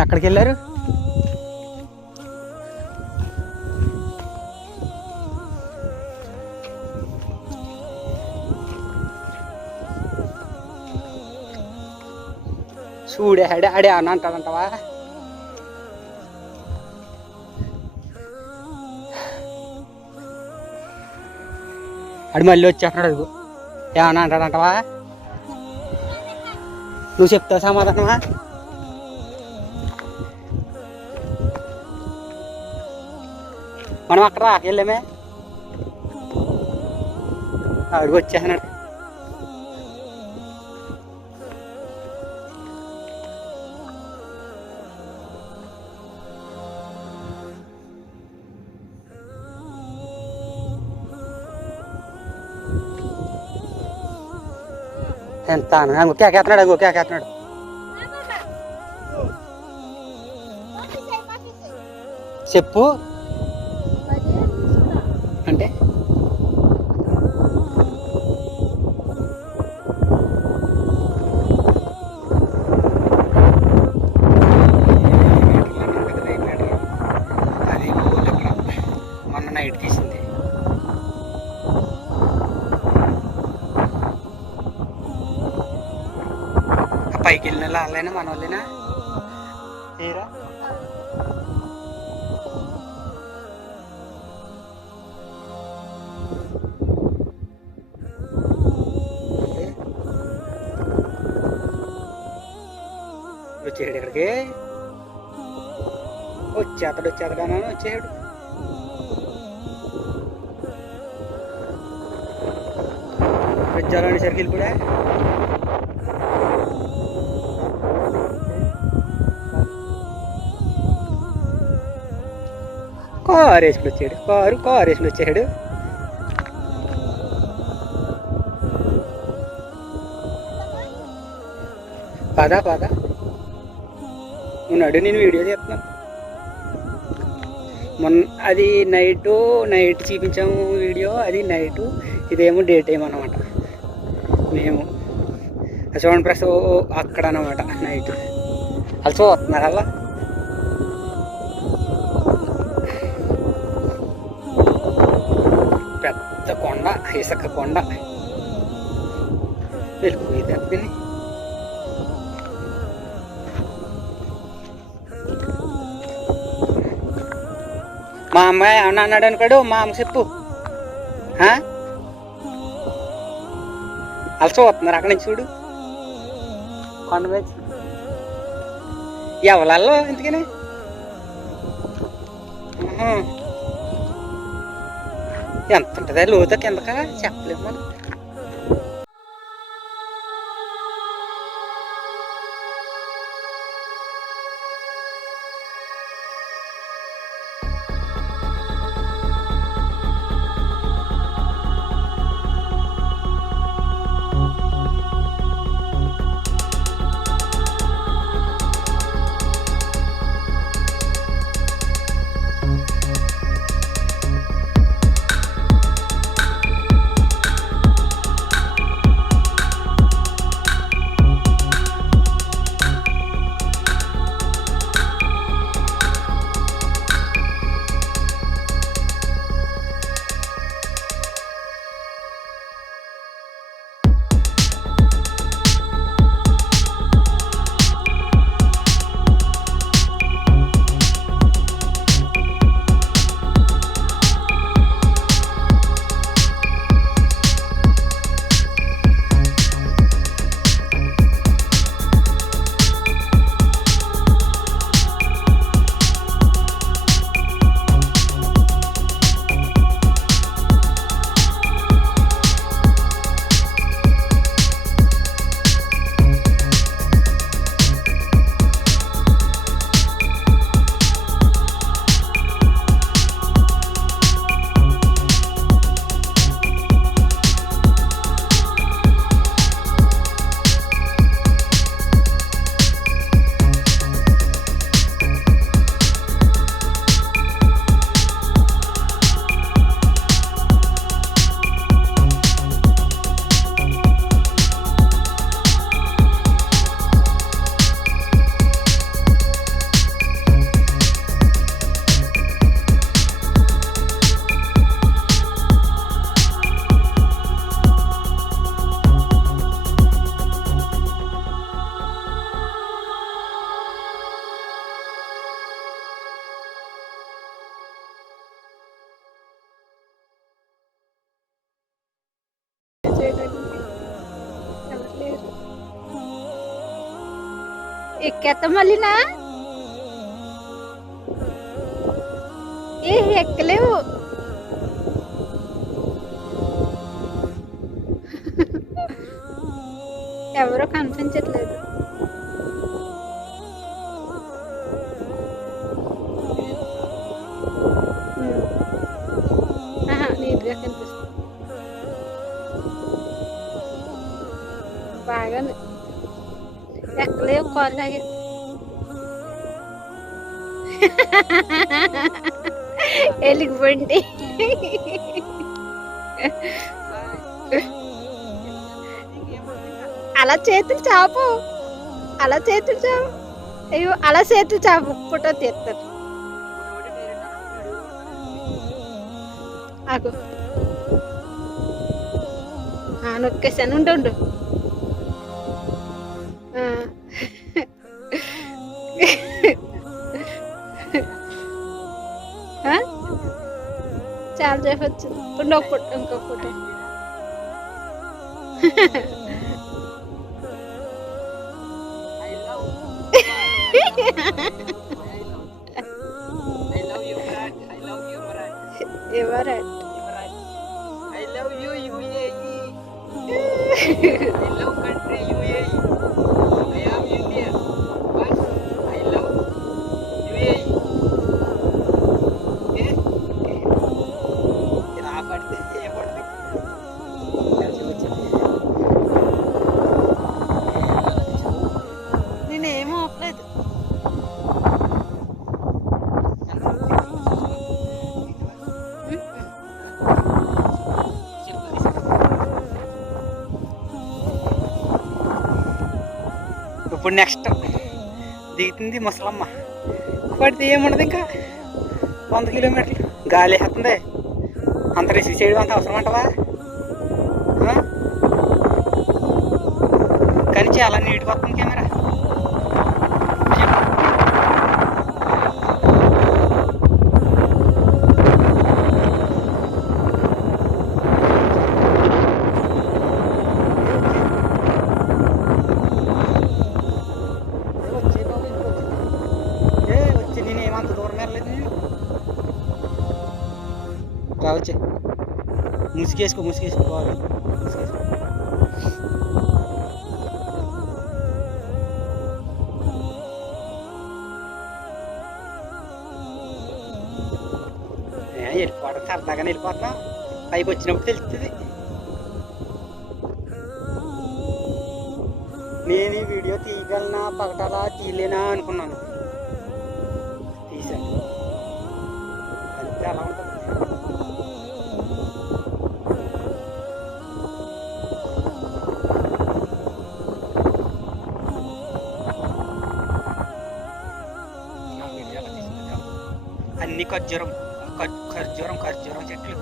ఎక్కడికి వెళ్ళారు? చూడే అడే అడే అని అంటాడంటావా? అడి మళ్ళీ వచ్చేస్తున్నాడు. అడుగు ఏమన్నా అంటాడంటావా? నువ్వు చెప్తావు సమాధానమా? మనం అక్కడ రాకెళ్ళామే. అడుగు వచ్చేస్తున్నాడు. ఎంత కేకేస్తున్నాడు. అగో కేకేస్తున్నాడు. చెప్పు అంటే అది మొన్న నైట్ తీసింది. పైకి వెళ్ళిన వాళ్ళైనా మన వాళ్ళైనా తీరా వచ్చేడు. ఇక్కడికి వచ్చేస్తాడు కానీ వచ్చేడు. పెద్దాలని సర్కిల్ కూడా కారు వేసుకుని వచ్చాడు. కారు వేసుకుని వచ్చాడు. పదా ఉన్నాడు. నేను వీడియో చేస్తున్నాను. మొన్న అది నైట్ చూపించాము వీడియో. అది నైటు, ఇదేమో డే టైం అన్నమాట. మేము చూడండి ప్రెస్ అక్కడ అన్నమాట నైట్. వాళ్ళు చూస్తున్నారు. అలా పెద్ద కొండ, ఇసుక కొండ వెళ్ళిపోయింది. అక్కడిని మా అమ్మాయి ఏమన్నా అన్నాడు అనుకోడు. మా అమ్మ చెప్పు. వాళ్ళు చూస్తున్నారు అక్కడి నుంచి. చూడు కొండ మీద ఎవరల్లో ఎందుకని ఎంత ఉంటుంది లోత కిందక చెప్పలేము మనం. ఎక్కేత మళ్ళీనా ఏ ఎక్కలేవు ఎవరో కనిపించట్లేదు నీట్గా కనిపిస్తుంది బాగా ఎక్కలేవు కాళ్ళగే ఎలిగిపోండి అలా చేతులు చాపు అలా చేతులు చాపు అయ్యో అలా చేతులు చాపు ఫోటో తీస్తారు ఆకు నొక్కేసాను ఉండు చాలా సేపు వచ్చింది ఇప్పుడు ఒక ఫోటో ఇంకో ఫోటో ఎవరా I love you, UAE. I love country UAE. I am India, but I love UAE. Okay? ఇలా పడితే ఏ పడితే నేనేమో అవ్వలేదు ఇప్పుడు నెక్స్ట్ దిగుతుంది ముసలమ్మ పడితే ఏముండదు ఇంకా 100 కిలోమీటర్లు గాలి వేస్తుంది అంత రిసీవ్ చేయడం అంత అవసరం అంటవా కానీ చాలా నీట్గా వస్తుంది కెమెరా రావచ్చే ముసుగేసుకో బాగా వెళ్ళిపోవడం సరదాగానే వెళ్ళిపోతున్నాం పైకి వచ్చినప్పుడు తెలుస్తుంది నేను ఈ వీడియో తీయగలనా పగటాలా తీయలేనా అనుకున్నాను తీసాను అంతే అలా ఉంటుంది అన్ని ఖర్జూరం చెట్లు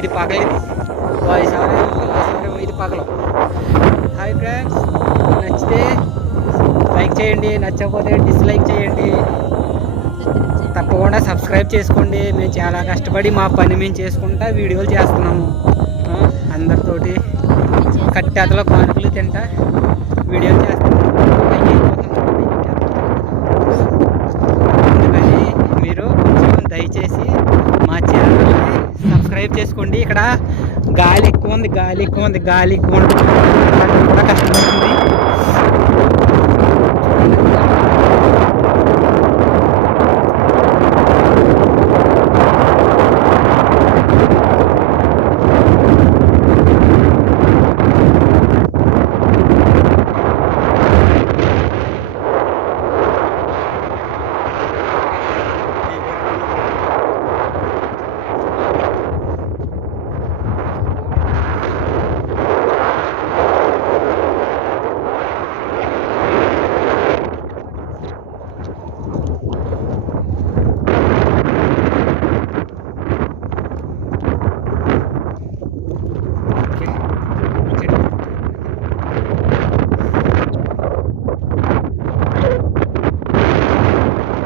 ఇది పగలు, ఇది వాయిస్ ఇది పగలు. హాయ్ ఫ్రెండ్స్, నచ్చితే లైక్ చేయండి, నచ్చకపోతే డిస్లైక్ చేయండి, తప్పకుండా సబ్స్క్రైబ్ చేసుకోండి. మేము చాలా కష్టపడి మా పని మేము చేసుకుంటా వీడియోలు చేస్తున్నాము. అందరితోటి కట్టెతలో కానుకలు తింటా వీడియోలు చేస్తున్నాము. అందుకని మీరు కొంచెం దయచేసి మా ఛానల్ని సబ్స్క్రైబ్ చేసుకోండి. ఇక్కడ గాలి ఎక్కువ ఉంది, గాలి ఎక్కువ ఉంది, గాలి ఎక్కువ ఉంది, కూడా కష్టపడుతుంది.